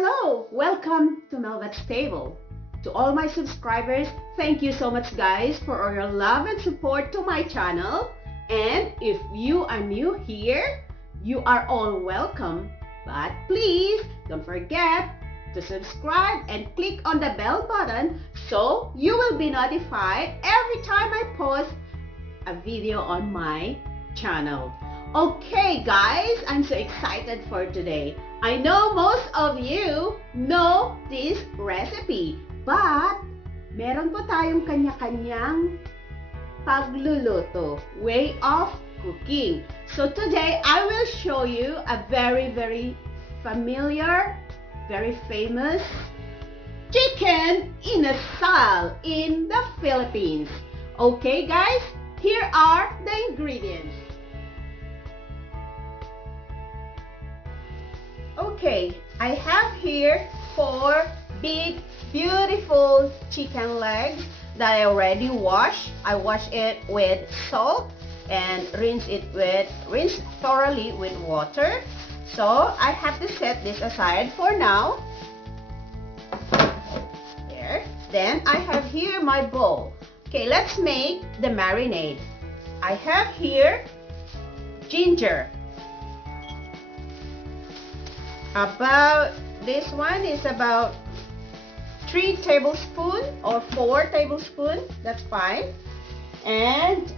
Hello! Welcome to Melvat's Table. To all my subscribers, thank you so much guys for all your love and support to my channel. And if you are new here, you are all welcome. But please don't forget to subscribe and click on the bell button so you will be notified every time I post a video on my channel. Okay guys, I'm so excited for today. I know most of you know this recipe, but meron po tayong kanya-kanyang pagluluto, way of cooking. So today, I will show you a very familiar, very famous chicken inasal in the Philippines. Okay guys, here are the ingredients. Okay, I have here 4 big, beautiful chicken legs that I already washed. I washed it with salt and rinse thoroughly with water. So I have to set this aside for now. There. Then I have here my bowl. Okay, let's make the marinade. I have here ginger. This one is about 3 tablespoons or 4 tablespoons, that's fine. And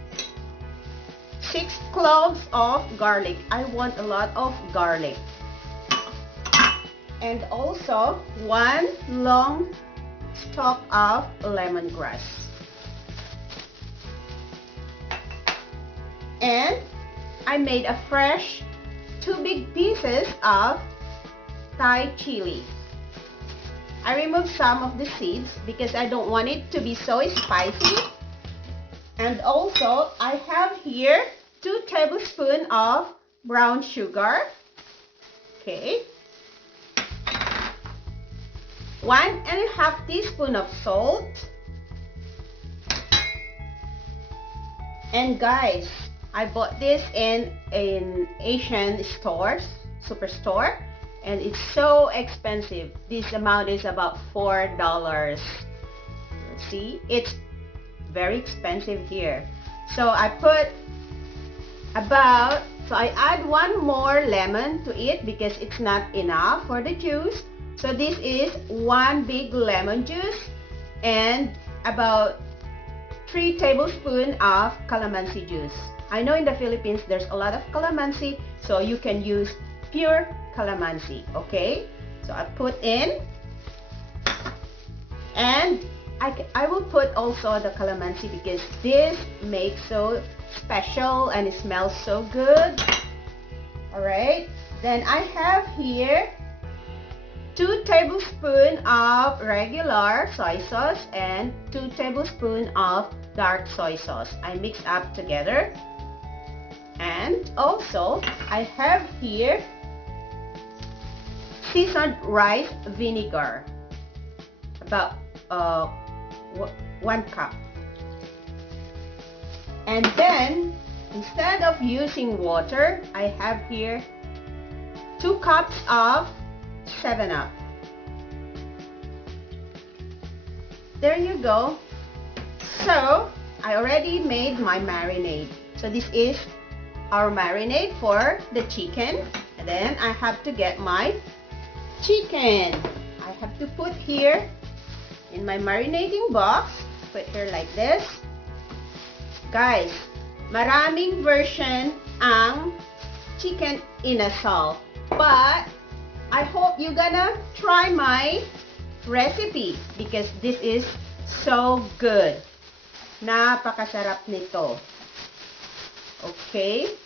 6 cloves of garlic. I want a lot of garlic. And also 1 long stalk of lemongrass. And I made a fresh 2 big pieces of Thai chili. I removed some of the seeds because I don't want it to be so spicy. And also, I have here 2 tablespoons of brown sugar. Okay. 1½ teaspoon of salt. And guys, I bought this in Asian stores, superstore. And it's so expensive. This amount is about $4. See, it's very expensive here. So I add 1 more lemon to it because it's not enough for the juice. So this is 1 big lemon juice and about 3 tablespoons of calamansi juice. I know in the Philippines there's a lot of calamansi, so you can use pure calamansi. Okay, so I put in, and I will put also the calamansi because this makes so special and it smells so good. Alright, then I have here 2 tablespoons of regular soy sauce and 2 tablespoons of dark soy sauce. I mix up together. And also I have here seasoned rice vinegar, about 1 cup. And then instead of using water, I have here 2 cups of 7-Up. There you go. So I already made my marinade. So this is our marinade for the chicken. And then I have to get my chicken. I have to put here in my marinating box. Put here like this. Guys, maraming version ang chicken inasal. But I hope you're gonna try my recipe because this is so good. Napakasarap nito. Okay.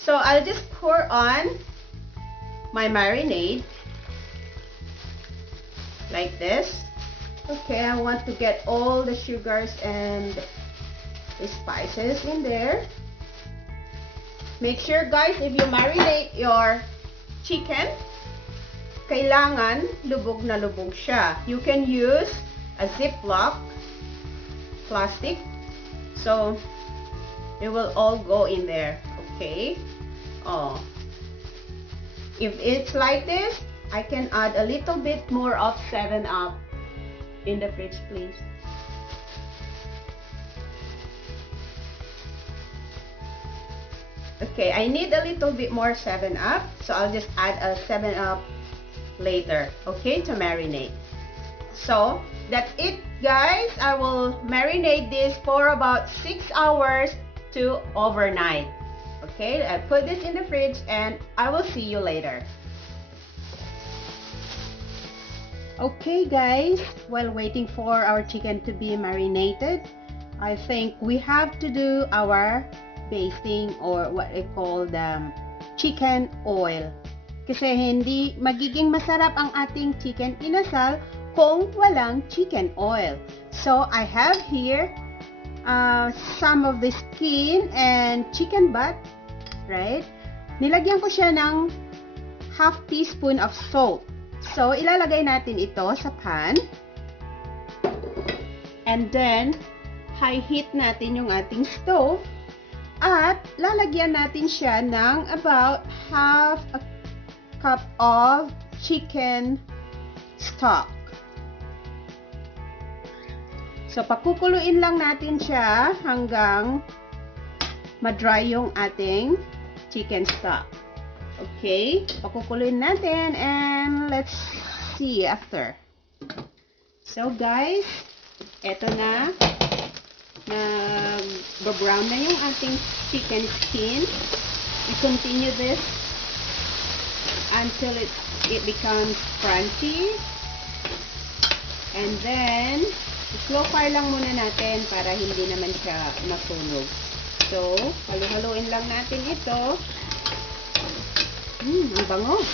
So I'll just pour on my marinade like this. Okay, I want to get all the sugars and the spices in there. Make sure guys, if you marinate your chicken, kailangan lubog na lubog siya. You can use a Ziploc plastic so it will all go in there. Okay. Oh, If it's like this, I can add a little bit more of 7-Up in the fridge, please. Okay, I need a little bit more 7-Up, so I'll just add a 7-Up later, okay, to marinate. So, that's it, guys. I will marinate this for about 6 hours to overnight. Okay, I put this in the fridge and I will see you later. Okay, guys, while waiting for our chicken to be marinated, I think we have to do our basting, or what I call the chicken oil. Kasi hindi magiging masarap ang ating chicken inasal kung walang chicken oil. So, I have here some of the skin and chicken butt, right? Nilagyan ko siya ng half teaspoon of salt. So, ilalagay natin ito sa pan. And then, high heat natin yung ating stove. At, lalagyan natin siya ng about half a cup of chicken stock. So, pakukuluin lang natin siya hanggang ma-dry yung ating chicken stock. Okay? Pakukuluin natin and let's see after. So, guys, eto na. Nag-brown na yung ating chicken skin. We continue this until it becomes crunchy. And then, slow fire lang muna natin para hindi naman siya masunog. So, halu-haluin lang natin ito. Ang bango.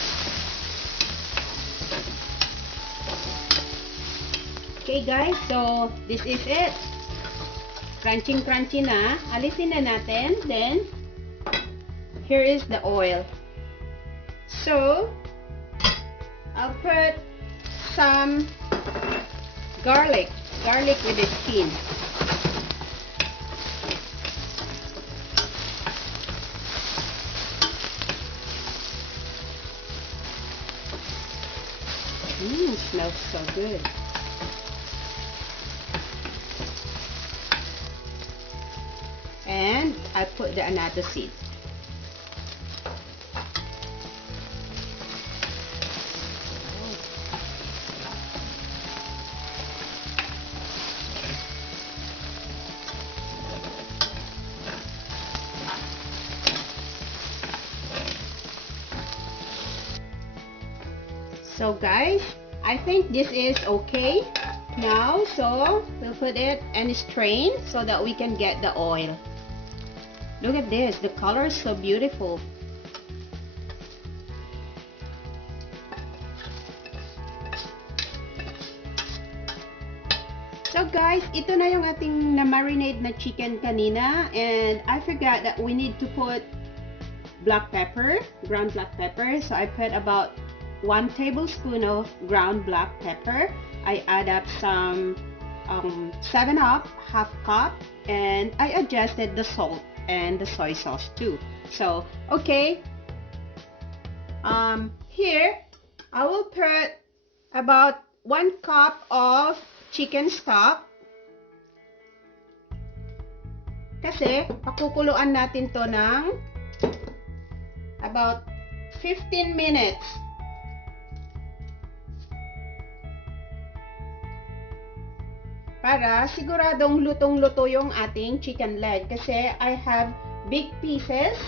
Okay, guys. So, this is it. Crunchy na. Alisin na natin. Then, here is the oil. So, I'll put some garlic with the skin. Smells so good. And I put the annatto seeds. So guys, I think this is okay now, so we'll put it and strain so that we can get the oil. Look at this, the color is so beautiful. So guys, ito na yung ating na-marinate na chicken kanina, and I forgot that we need to put black pepper, ground black pepper. So I put about 1 tablespoon of ground black pepper. I add up some 7-Up, half cup, and I adjusted the salt and the soy sauce too. So, okay. Here, I will put about 1 cup of chicken stock. Kasi, pakukuluan natin to ng about 15 minutes. Para siguradong lutong-luto yung ating chicken leg. Kasi I have big pieces.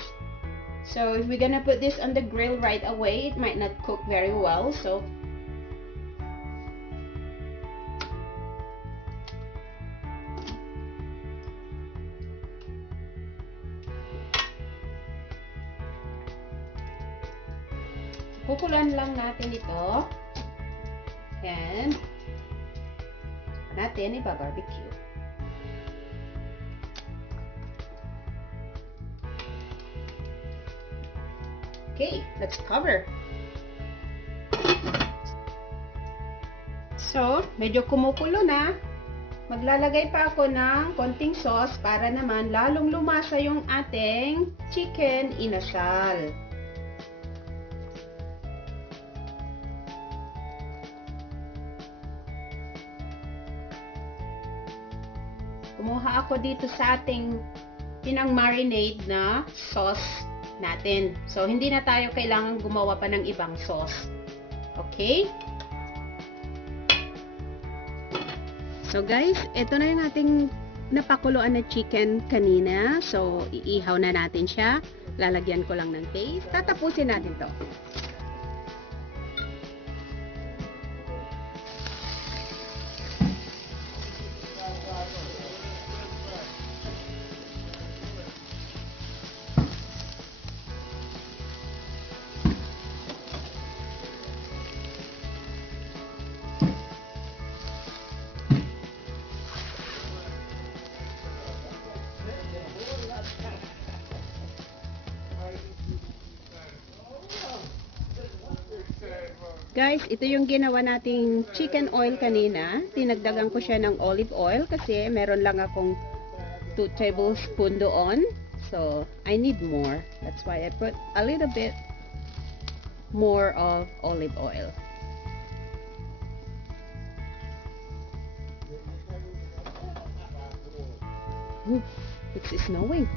So if we're gonna put this on the grill right away, it might not cook very well. So kukulan lang natin ito. And natin iba-barbecue. Okay, let's cover. So, medyo kumukulo na. Maglalagay pa ako ng konting sauce para naman lalong lumasa yung ating chicken inasal. kumuha ako dito sa ating pinang-marinade na sauce natin. So, hindi na tayo kailangan gumawa pa ng ibang sauce. Okay? So, guys, ito na yung ating napakuluan na chicken kanina. So, iihaw na natin siya. Lalagyan ko lang ng paste. Tatapusin natin to. Guys, ito yung ginawa nating chicken oil kanina. Tinagdagan ko siya ng olive oil kasi meron lang akong 2 tablespoon doon. So, I need more. That's why I put a little bit more of olive oil. It's snowing.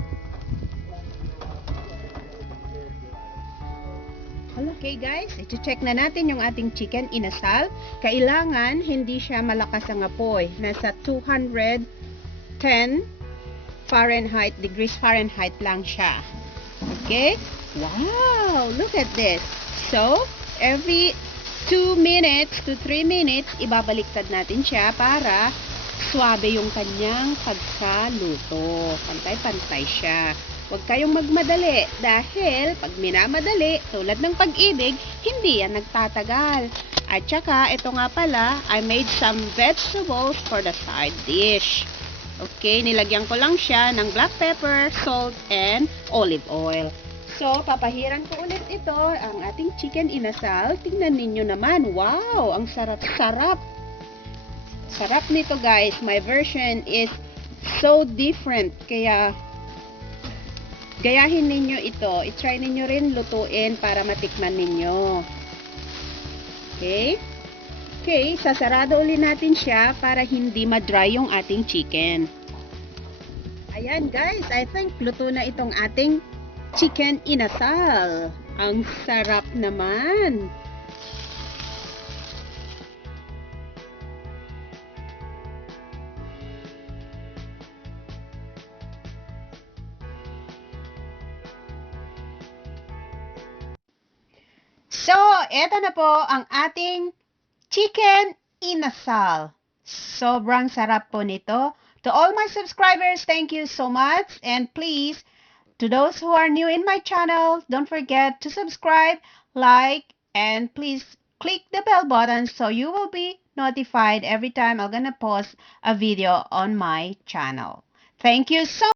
Okay guys, i-check na natin yung ating chicken inasal. Kailangan hindi siya malakas ang apoy. Nasa 210 degrees Fahrenheit lang siya. Okay? Wow! Look at this. So, every 2 minutes to 3 minutes, ibabaliktad natin siya para swabe yung kanyang pagkaluto. Pantay-pantay siya. Huwag kayong magmadali dahil pag minamadali, tulad ng pag-ibig, hindi yan nagtatagal. At saka, ito nga pala, I made some vegetables for the side dish. Okay, nilagyan ko lang siya ng black pepper, salt, and olive oil. So, papahiran ko ulit ito, ang ating chicken inasal. Tingnan ninyo naman, wow, ang sarap-sarap. Sarap nito guys, my version is so different, kaya gayahin ninyo ito. I-try ninyo rin lutuin para matikman ninyo. Okay? Okay, sasarado ulit natin siya para hindi ma-dry yung ating chicken. Ayan guys, I think luto na itong ating chicken inasal. Ang sarap naman. So, eto na po ang ating chicken inasal. Sobrang sarap po nito. To all my subscribers, thank you so much. And please, to those who are new in my channel, don't forget to subscribe, like, and please click the bell button so you will be notified every time I'm gonna post a video on my channel. Thank you so much.